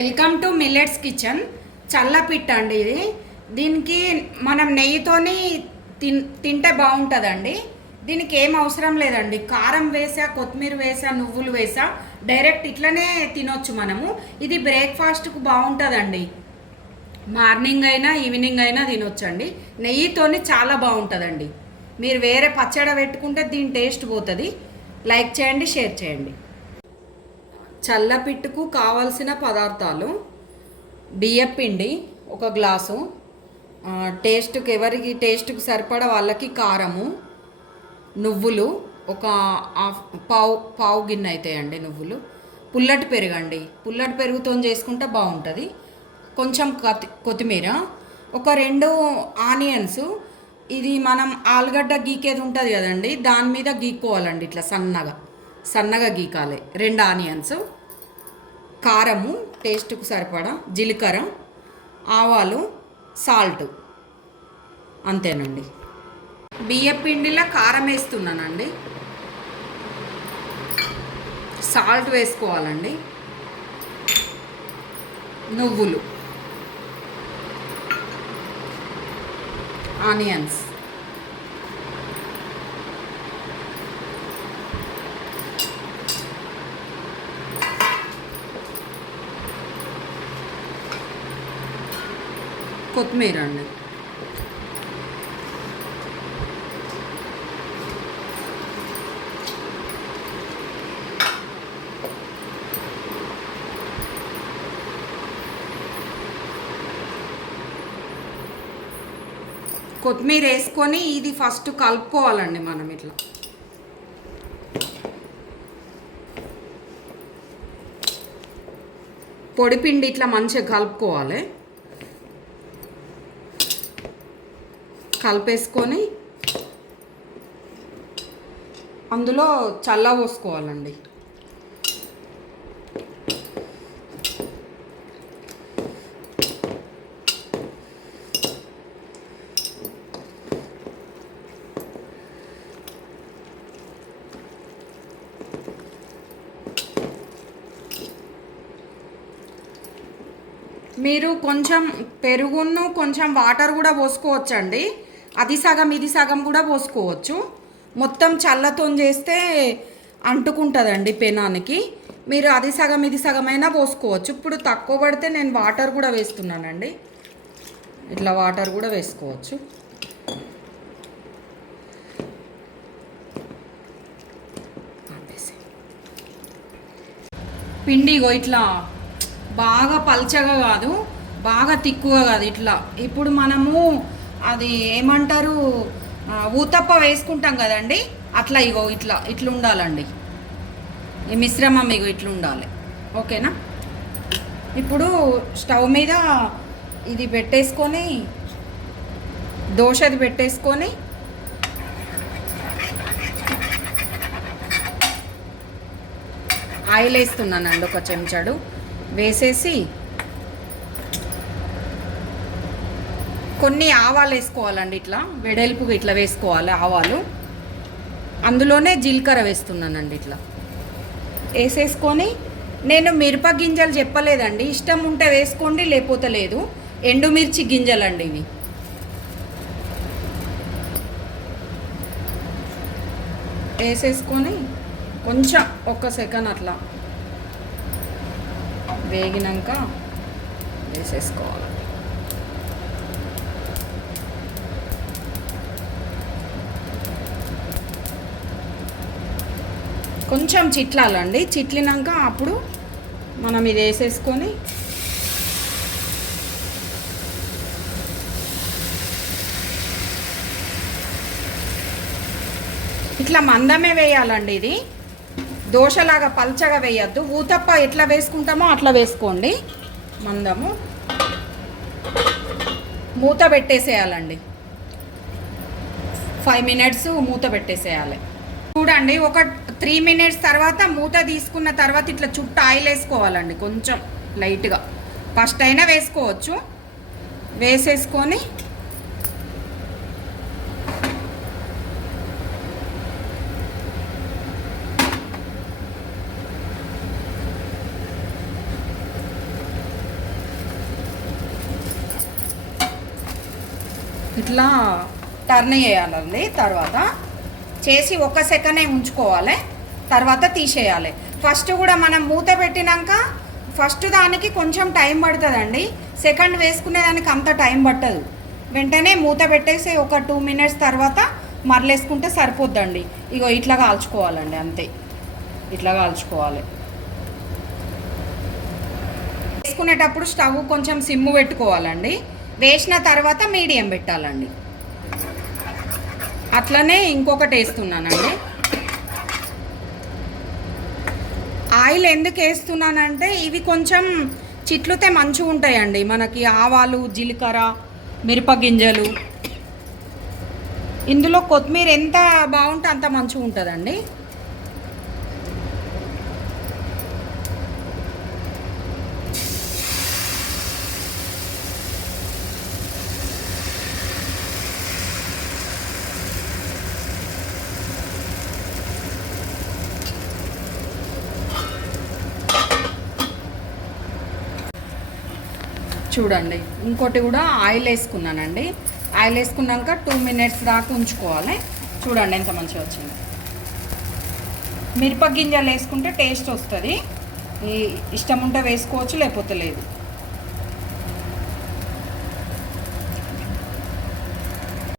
Welcome to millets kitchen. చల్లపిట్ట అండి ఇది. దీనికి మనం నెయ్యితోని తింటే బాగుంటుందండి. దీనికి ఏం అవసరం లేదండి. కారం వేసా, కొత్తిమీర వేసా, నువ్వులు వేసా, డైరెక్ట్ ఇట్లనే తినొచ్చు మనము. ఇది బ్రేక్ఫాస్ట్కు బాగుంటుందండి. మార్నింగ్ అయినా ఈవినింగ్ అయినా తినొచ్చండి. నెయ్యితోని చాలా బాగుంటుందండి. మీరు వేరే పచ్చడి పెట్టుకుంటే దీని టేస్ట్ పోతుంది. లైక్ చేయండి, షేర్ చేయండి. చల్లపిట్టుకు కావలసిన పదార్థాలు: బియ్యపిండి 1 గ్లాసు, టేస్ట్కి ఎవరికి టేస్ట్కి సరిపడా వాళ్ళకి కారము, నువ్వులు ఒక పావు గిన్నె అవుతాయండి నువ్వులు, పుల్లటి పెరుగండి. పుల్లటి పెరుగుతో చేసుకుంటే బాగుంటుంది. కొంచెం కొత్తిమీర, ఒక 2 ఆనియన్స్. ఇది మనం ఆలుగడ్డ గీకేది ఉంటుంది కదండి, దాని మీద గీక్కోవాలండి. ఇట్లా సన్నగా గీకాలి. 2 ఆనియన్స్, కారము టేస్ట్కు సరిపడా, జీలకర్ర, ఆవాలు, సాల్ట్. అంతేనండి. బియ్యపిండిలో కారం వేస్తున్నానండి, సాల్ట్ వేసుకోవాలండి, నువ్వులు, ఆనియన్స్, కొత్తిమీర అండి. కొత్తిమీర వేసుకొని ఇది ఫస్ట్ కలుపుకోవాలండి. మనం ఇట్లా పొడిపిండి ఇట్లా మంచిగా కలుపుకోవాలి. కలిపేసుకొని అందులో చల్ల పోసుకోవాలండి. మీరు కొంచెం పెరుగును కొంచెం వాటర్ కూడా పోసుకోవచ్చండి. అది సగం ఇది సగం కూడా పోసుకోవచ్చు. మొత్తం చల్లతో చేస్తే అంటుకుంటుందండి పెనానికి. మీరు అది సగం ఇది సగమైనా పోసుకోవచ్చు. ఇప్పుడు తక్కువ పడితే నేను వాటర్ కూడా వేస్తున్నానండి. ఇట్లా వాటర్ కూడా వేసుకోవచ్చు. పిండి ఇట్లా బాగా పల్చగా కాదు, బాగా తిక్కుగా కాదు. ఇట్లా ఇప్పుడు మనము అది ఏమంటారు, ఊతప్ప వేసుకుంటాం కదండి, అట్లా ఇట్లా ఉండాలండి. ఈ మిశ్రమం ఇట్లా ఉండాలి. ఓకేనా? ఇప్పుడు స్టవ్ మీద ఇది పెట్టేసుకొని, దోశది పెట్టేసుకొని ఆయిల్ వేస్తున్నానండి. 1 చెంచాడు వేసేసి కొన్ని ఆవాలు వేసుకోవాలండి. ఇట్లా వెడల్పుగా ఇట్లా వేసుకోవాలి ఆవాలు. అందులోనే జీలకర్ర వేస్తున్నానండి. ఇట్లా వేసేసుకొని, నేను మిరప గింజలు చెప్పలేదండి, ఇష్టం ఉంటే వేసుకోండి, లేకపోతే లేదు. ఎండుమిర్చి గింజలండి ఇవి. వేసేసుకొని కొంచెం 1 సెకండ్ అట్లా వేగినాక వేసేసుకోవాలి. కొంచెం చిట్లాలండి. చిట్లినాక అప్పుడు మనం ఇది వేసేసుకొని ఇట్లా మందమే వేయాలండి. ఇది దోశలాగా పల్చగా వేయద్దు. ఊతప్ప ఎట్లా వేసుకుంటామో అట్లా వేసుకోండి. మందము మూత పెట్టేసేయాలండి. 5 మినిట్స్ మూత పెట్టేసేయాలి. చూడండి, ఒక 3 మినిట్స్ తర్వాత మూత తీసుకున్న తర్వాత ఇట్లా చుట్టూ ఆయిల్ వేసుకోవాలండి. కొంచెం లైట్గా ఫస్ట్ అయినా వేసుకోవచ్చు. వేసేసుకొని ఇట్లా టర్న్ చేయాలండి. తర్వాత చేసి 1 సెకండే ఉంచుకోవాలి, తర్వాత తీసేయాలి. ఫస్ట్ కూడా మనం మూత పెట్టినాక ఫస్ట్ దానికి కొంచెం టైం పడుతుందండి, సెకండ్ వేసుకునే దానికి అంత టైం పట్టదు. వెంటనే మూత పెట్టేసి ఒక 2 మినిట్స్ తర్వాత మరలేసుకుంటే సరిపోద్దండి. ఇగో ఇట్లా కాల్చుకోవాలండి, అంతే ఇట్లా కాల్చుకోవాలి. వేసుకునేటప్పుడు స్టవ్ కొంచెం సిమ్ము పెట్టుకోవాలండి, వేసిన తర్వాత మీడియం పెట్టాలండి. అట్లనే ఇంకొకటి వేస్తున్నానండి. ఆయిల్ ఎందుకు వేస్తున్నానంటే ఇవి కొంచెం చిట్లుతే మంచిగా ఉంటాయండి. మనకి ఆవాలు, జీలకర్ర, మిరపగింజలు, ఇందులో కొత్తిమీర ఎంత బాగుంటే అంత మంచిగా ఉంటుందండి. చూడండి, ఇంకోటి కూడా ఆయిల్ వేసుకున్నానండి. ఆయిల్ వేసుకున్నాక 2 మినిట్స్ దాకా ఉంచుకోవాలి. చూడండి ఎంత మంచిగా వచ్చింది. మిరప గింజలు వేసుకుంటే టేస్ట్ వస్తుంది, ఇష్టం ఉంటే వేసుకోవచ్చు, లేకపోతే లేదు.